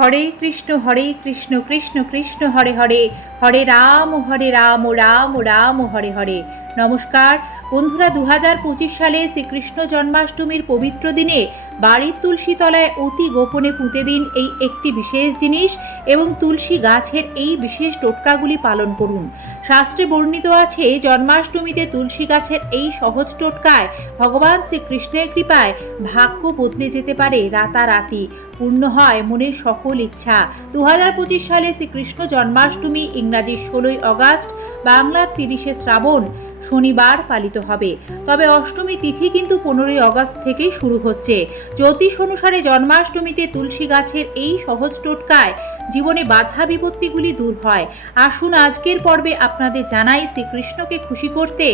হরে কৃষ্ণ হরে কৃষ্ণ কৃষ্ণ কৃষ্ণ, হরে হরে। হরে রাম হরে রাম রাম রাম, হরে হরে। নমস্কার। বন্ধুরা দু হাজার পঁচিশ সালে শ্রীকৃষ্ণ জন্মাষ্টমীর পবিত্র দিনে বাড়ির তুলসী তলায় অতি গোপনে পুঁতে দিন এই একটি বিশেষ জিনিস এবং তুলসী গাছের এই বিশেষ টোটকাগুলি পালন করুন। শাস্ত্রে বর্ণিত আছে, জন্মাষ্টমীতে তুলসী গাছের এই সহজ টোটকায় ভগবান শ্রীকৃষ্ণের কৃপায় ভাগ্য বদলে যেতে পারে রাতারাতি। পূর্ণ হয় মনের সকল ইচ্ছা। দু হাজার পঁচিশ সালে শ্রীকৃষ্ণ জন্মাষ্টমী ইংরাজি ষোলোই অগাস্ট বাংলা তিরিশে শ্রাবণ। শনিবার পালিত হবে। তবে অষ্টমী তিথি কিন্তু পনেরোই অগাস্ট থেকেই শুরু হচ্ছে। জ্যোতিষ অনুসারে জন্মাষ্টমীতে তুলসী গাছের এই সহজ টোটকায় জীবনে বাধা বিপত্তিগুলি দূর হয়। আসুন আজকের পর্বে আপনাদের জানাই শ্রীকৃষ্ণকে খুশি করতে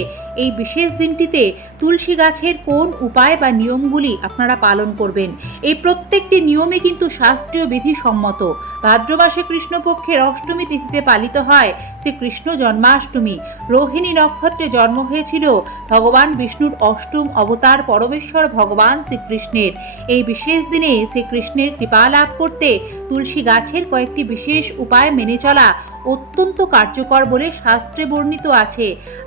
এই বিশেষ দিনটিতে তুলসী গাছের কোন উপায় বা নিয়মগুলি আপনারা পালন করবেন। এই প্রত্যেকটি নিয়মে কিন্তু শাস্ত্রীয় বিধি সম্মত। ভাদ্র মাসে কৃষ্ণপক্ষের অষ্টমী তিথিতে পালিত হয় শ্রীকৃষ্ণ জন্মাষ্টমী। রোহিণী নক্ষত্রে জন্ম হয়েছিল ভগবান বিষ্ণুর অষ্টম অবতার পরমেশ্বর ভগবান শ্রীকৃষ্ণের। এই বিশেষ দিনে শ্রীকৃষ্ণের কৃপা লাভ করতে তুলসী গাছের কয়েকটি বিশেষ উপায় মেনে চলা অত্যন্ত কার্যকর বলে শাস্ত্রে বর্ণিত আছে।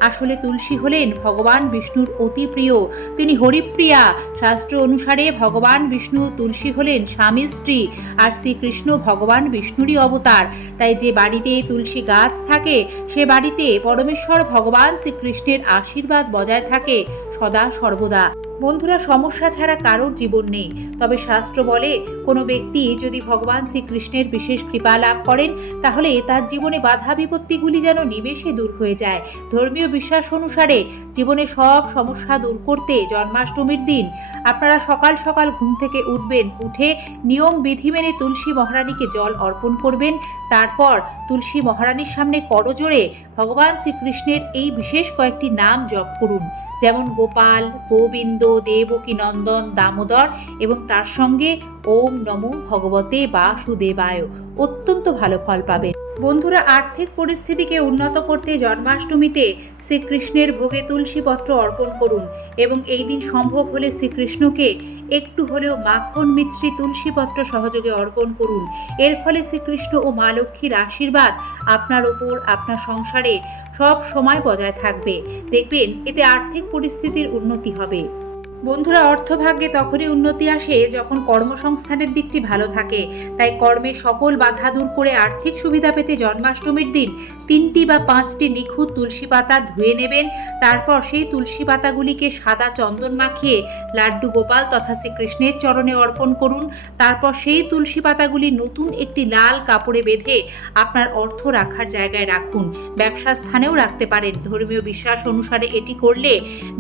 আসলে তুলসী হলেন ভগবান বিষ্ণুর অতি প্রিয়। তিনি হরিপ্রিয়া। শাস্ত্র অনুসারে ভগবান বিষ্ণু তুলসী হলেন স্বামী স্ত্রী আর শ্রীকৃষ্ণ ভগবান বিষ্ণুরই অবতার। তাই যে বাড়িতে তুলসী গাছ থাকে, সে বাড়িতে পরমেশ্বর ভগবান শ্রীকৃষ্ণের আশীর্বাদ বজায় থাকে সদা সর্বদা। বন্ধুরা, সমস্যা ছাড়া কারোর জীবন নেই। তবে শাস্ত্র বলে, কোনো ব্যক্তি যদি ভগবান শ্রীকৃষ্ণের বিশেষ কৃপা লাভ করেন, তাহলে তার জীবনে বাধা বিপত্তিগুলি যেন নিমেষে দূর হয়ে যায়। ধর্মীয় বিশ্বাস অনুসারে, জীবনে সব সমস্যা দূর করতে জন্মাষ্টমীর দিন আপনারা সকাল সকাল ঘুম থেকে উঠবেন, উঠে নিয়ম বিধি মেনে তুলসী মহারানীকে জল অর্পণ করবেন। তারপর তুলসী মহারানীর সামনে করজোড়ে ভগবান শ্রীকৃষ্ণের এই বিশেষ কয়েকটি নাম জপ করুন। যেমন গোপাল, গোবিন্দ দেবকী নন্দন দামোদর এবং তার সঙ্গে ওম নমো ভগবতে বাসুদেবায়। অত্যন্ত ভালো ফল পাবেন। বন্ধুরা, আর্থিক পরিস্থিতিকে উন্নত করতে জন্মাষ্টমীতে শ্রীকৃষ্ণের ভোগে তুলসীপত্র অর্পণ করুন এবং এই দিন সম্ভব হলে শ্রীকৃষ্ণকে একটু হলেও মাখন মিশ্রি তুলসীপত্র সহযোগে অর্পণ করুন। এর ফলে শ্রীকৃষ্ণ ও মা লক্ষ্মীর আশীর্বাদ আপনার ওপর, আপনার সংসারে সব সময় বজায় থাকবে। দেখবেন, এতে আর্থিক পরিস্থিতির উন্নতি হবে। বন্ধুরা, অর্থভাগ্যে তখনই উন্নতি আসে যখন কর্মসংস্থানের দিকটি ভালো থাকে। তাই কর্মে সকল বাধা দূর করে আর্থিক সুবিধা পেতে জন্মাষ্টমীর দিন তিনটি বা পাঁচটি নিখুঁত তুলসী পাতা ধুয়ে নেবেন। তারপর সেই তুলসী পাতাগুলিকে সাদা চন্দন মাখিয়ে লাড্ডু গোপাল তথা শ্রীকৃষ্ণের চরণে অর্পণ করুন। তারপর সেই তুলসী পাতাগুলি নতুন একটি লাল কাপড়ে বেঁধে আপনার অর্থ রাখার জায়গায় রাখুন। ব্যবসা স্থানেও রাখতে পারেন। ধর্মীয় বিশ্বাস অনুসারে এটি করলে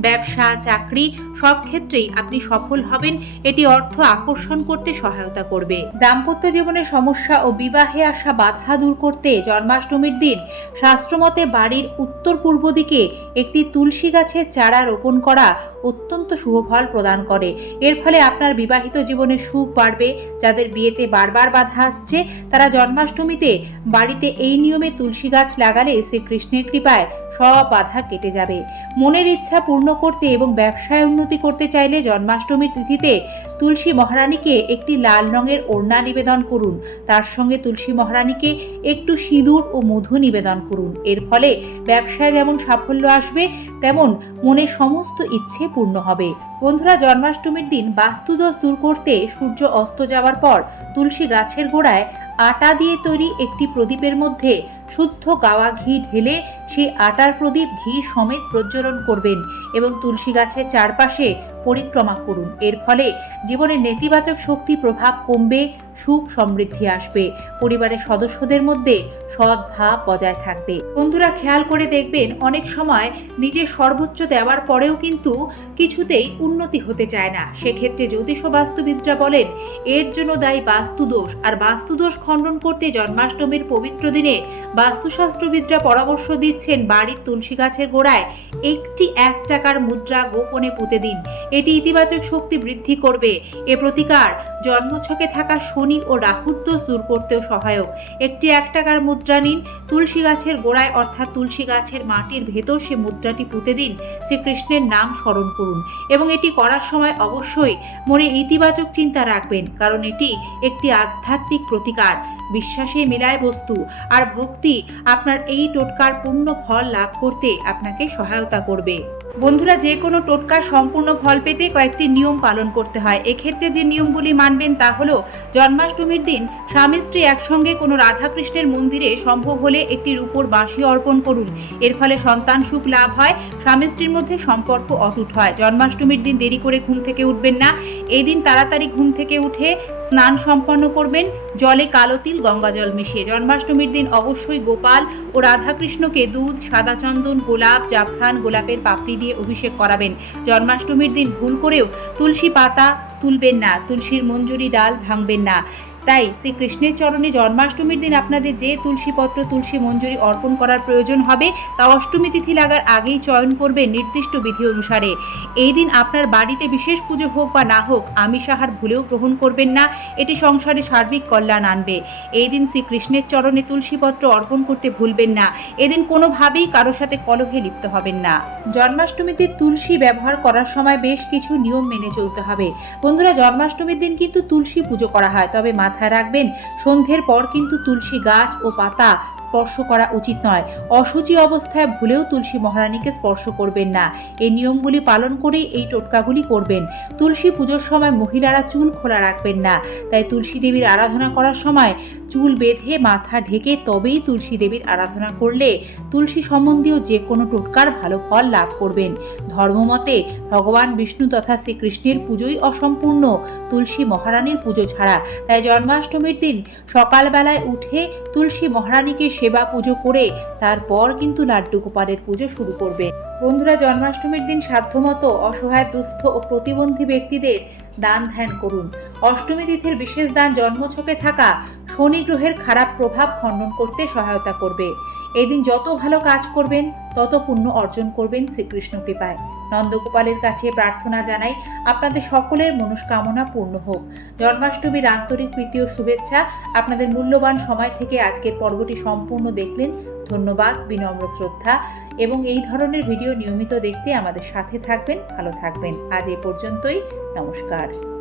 ব্যবসা, চাকরি সব ক্ষেত্রেই আপনি সফল হবেন, এটি অর্থ আকর্ষণ করতে সহায়তা করবে। দাম্পত্য জীবনে সমস্যা ও বিবাহে আসা বাধা দূর করতে জন্মাষ্টমীর দিন শাস্ত্রমতে বাড়ির উত্তর পূর্ব দিকে একটি তুলসী গাছের চারা রোপণ করা অত্যন্ত শুভফল প্রদান করে। এর ফলে আপনার বিবাহিত জীবনে সুখ বাড়বে, যাদের বিয়েতে বারবার বাধা আসছে, তারা জন্মাষ্টমীতে বাড়িতে এই নিয়মে তুলসী গাছ লাগালে শ্রীকৃষ্ণের কৃপায় সব বাধা কেটে যাবে। মনের ইচ্ছা পূর্ণ করতে এবং ব্যবসায় উন্নতি করতে চাইলে জন্মাষ্টমীর তিথিতে তুলসী মহারানীকে একটি লাল রঙের ওড়না নিবেদন করুন। তার সঙ্গে তুলসী মহারানীকে একটু সিঁদুর ও মধু নিবেদন করুন। এর ফলে ব্যবসায় যেমন সাফল্য আসবে, তেমন মনে সমস্ত ইচ্ছে পূর্ণ হবে। বন্ধুরা, জন্মাষ্টমীর দিন বাস্তুদোষ দূর করতে সূর্য অস্ত যাওয়ার পর তুলসী গাছের গোড়ায় আটা দিয়ে তৈরি একটি প্রদীপের মধ্যে শুদ্ধ গাওয়া ঘি ঢেলে সেই আটার প্রদীপ ঘি সমেত প্রজ্বলন করবেন এবং তুলসী গাছের চারপাশে পরিক্রমা করুন। এর ফলে জীবনের নেতিবাচক শক্তি প্রভাব কমবে, সুখ সমৃদ্ধি আসবে। পরিবারের সদস্যদের মধ্যে সদ্ভাব বজায় থাকবে। বন্ধুরা, খেয়াল করে দেখবেন, অনেক সময় নিজের সর্বোচ্চ দেওয়ার পরেও কিন্তু কিছুতেই উন্নতি হতে চায় না। সেক্ষেত্রে জ্যোতিষ বাস্তুবিদরা বলেন, এর জন্য দায়ী বাস্তুদোষ। আর বাস্তুদোষ খণ্ডন করতে জন্মাষ্টমীর পবিত্র দিনে বাস্তুশাস্ত্রবিদরা পরামর্শ দিচ্ছেন, বাড়ির তুলসী গাছের গোড়ায় একটি এক টাকার মুদ্রা গোপনে পুঁতে দিন। এটি ইতিবাচক শক্তি বৃদ্ধি করবে। এ প্রতিকার জন্মছকে থাকা শনি ও রাহুর দোষ দূর করতেও সহায়ক। একটি এক টাকার মুদ্রা নিন। তুলসী গাছের গোড়ায় অর্থাৎ তুলসী গাছের মাটির ভেতর সে মুদ্রাটি পুঁতে দিন। শ্রীকৃষ্ণের নাম স্মরণ করুন এবং এটি করার সময় অবশ্যই মনে ইতিবাচক চিন্তা রাখবেন, কারণ এটি একটি আধ্যাত্মিক প্রতিকার। বিশ্বাসে মিলায় বস্তু আর ভক্তি আপনার এই টোটকার পূর্ণ ফল লাভ করতে আপনাকে সহায়তা করবে। বন্ধুরা, যে কোনো টোটকার সম্পূর্ণ ফল পেতে কয়েকটি নিয়ম পালন করতে হয়। এক্ষেত্রে যে নিয়মগুলি মানবেন তা হলো, জন্মাষ্টমীর দিন স্বামী স্ত্রী একসঙ্গে কোনো রাধাকৃষ্ণের মন্দিরে সম্ভব হলে একটি রূপোর বাঁশি অর্পণ করুন। এর ফলে সন্তান সুখ লাভ হয়, স্বামী স্ত্রীর মধ্যে সম্পর্ক অটুট হয়। জন্মাষ্টমীর দিন দেরি করে ঘুম থেকে উঠবেন না। এই দিন তাড়াতাড়ি ঘুম থেকে উঠে স্নান সম্পন্ন করবেন। জলে কালো তিল গঙ্গা জল মিশিয়ে। জন্মাষ্টমীর দিন অবশ্যই গোপাল ও রাধাকৃষ্ণকে দুধ, সাদা চন্দন, গোলাপ, জাফরান গোলাপের পাপড়ি দিয়ে অভিষেক করাবেন। জন্মাষ্টমীর দিন ভুল করেও তুলসী পাতা তুলবেন না, তুলসীর মঞ্জুরি ডাল ভাঙবেন না। তাই শ্রীকৃষ্ণের চরণে জন্মাষ্টমীর দিন আপনাদের যে তুলসীপত্র, তুলসী মঞ্জুরি অর্পণ করার প্রয়োজন হবে, তা অষ্টমী তিথি লাগার আগেই চয়ন করবে নির্দিষ্ট বিধি অনুসারে। এই দিন আপনার বাড়িতে বিশেষ পুজো হোক বা না হোক, আমিষ আহার ভুলেও গ্রহণ করবেন না, এটি সংসারে সার্বিক কল্যাণ আনবে। এই দিন শ্রীকৃষ্ণের চরণে তুলসীপত্র অর্পণ করতে ভুলবেন না, এদিন কোনোভাবেই কারোর সাথে কলহে লিপ্ত হবেন না। জন্মাষ্টমীতে তুলসী ব্যবহার করার সময় বেশ কিছু নিয়ম মেনে চলতে হবে। বন্ধুরা, জন্মাষ্টমীর দিন কিন্তু তুলসী পুজো করা হয়, তবে মাথায় রাখবেন। সন্ধ্যের পর কিন্তু তুলসী গাছ ও পাতা স্পর্শ করা উচিত নয়। অসুচি অবস্থায় ভুলেও তুলসী মহারানীকে স্পর্শ করবেন না। এই নিয়মগুলি পালন করেই এই টোটকাগুলি করবেন। তুলসী পুজোর সময় মহিলারা চুল খোলা রাখবেন না। তাই তুলসী দেবীর আরাধনা করার সময় চুল বেঁধে মাথা ঢেকে তবেই তুলসী দেবীর আরাধনা করলে তুলসী সম্বন্ধীয় যে কোনো টোটকার ভালো ফল লাভ করবেন। ধর্মমতে ভগবান বিষ্ণু তথা শ্রীকৃষ্ণের পুজোই অসম্পূর্ণ, তুলসী মহারানীর পুজো ছাড়া। তাই জন্মাষ্টমীর দিন সকালবেলায় উঠে তুলসী মহারানীকে সেবা পুজো করে তারপর কিন্তু লাড্ডু গোপালের পুজো শুরু করবে। বন্ধুরা, জন্মাষ্টমীর দিন সাধ্যমতো অসহায়, দুস্থ ও প্রতিবন্ধী ব্যক্তিদের দান ধ্যান করুন। অষ্টমী তিথির বিশেষ দান জন্মছকে থাকা শনি গ্রহের খারাপ প্রভাব খণ্ডন করতে সহায়তা করবে। এদিন যত ভালো কাজ করবেন, তত পুণ্য অর্জন করবেন শ্রীকৃষ্ণ কৃপায়। নন্দগোপালের কাছে প্রার্থনা জানাই আপনাদের সকলের মনস্কামনা পূর্ণ হোক। জন্মাষ্টমীর আন্তরিক প্রীতি ও শুভেচ্ছা আপনাদের মূল্যবান সময় থেকে আজকের পর্বটি সম্পূর্ণ দেখলেন। ধন্যবাদ, বিনম্র শ্রদ্ধা এবং এই ধরনের ভিডিও নিয়মিত দেখতে আমাদের সাথে থাকবেন, ভালো থাকবেন। আজ এ পর্যন্তই, নমস্কার।